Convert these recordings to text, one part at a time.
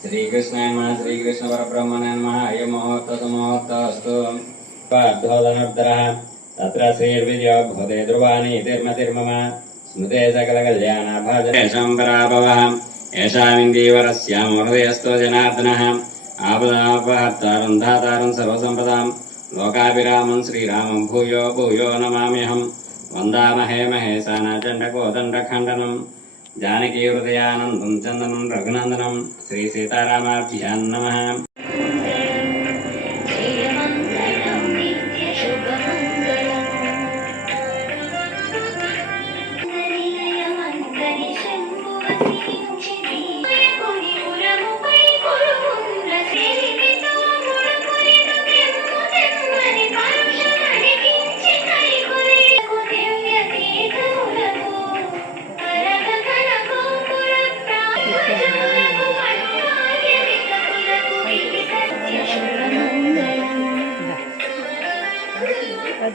श्रीकृष्णाय नमः श्रीकृष्ण परब्रह्मणे नमः अयं मुहूर्तः सुमुहूर्तः पार्थोदनोत्तरः तत्र श्रीर्विजयो भूते ध्रुवाणि तिर्मतिर्मम स्मृते भूयो भूयो नमाम्यहं वन्दामहे महेशानाचण्डकोदण्डखण्डनं जानकी జానకీ హృదయానందం చందనం రఘునందనం శ్రీ సీతారామాభ్యాం నమ. శుభమంగళం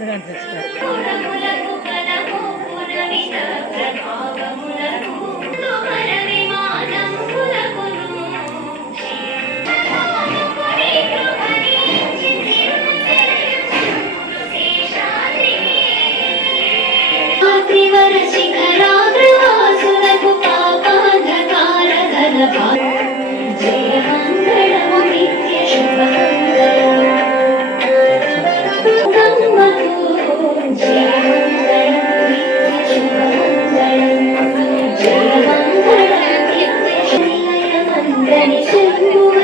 കാണിച്ചു చంద్రని చంద్రుడు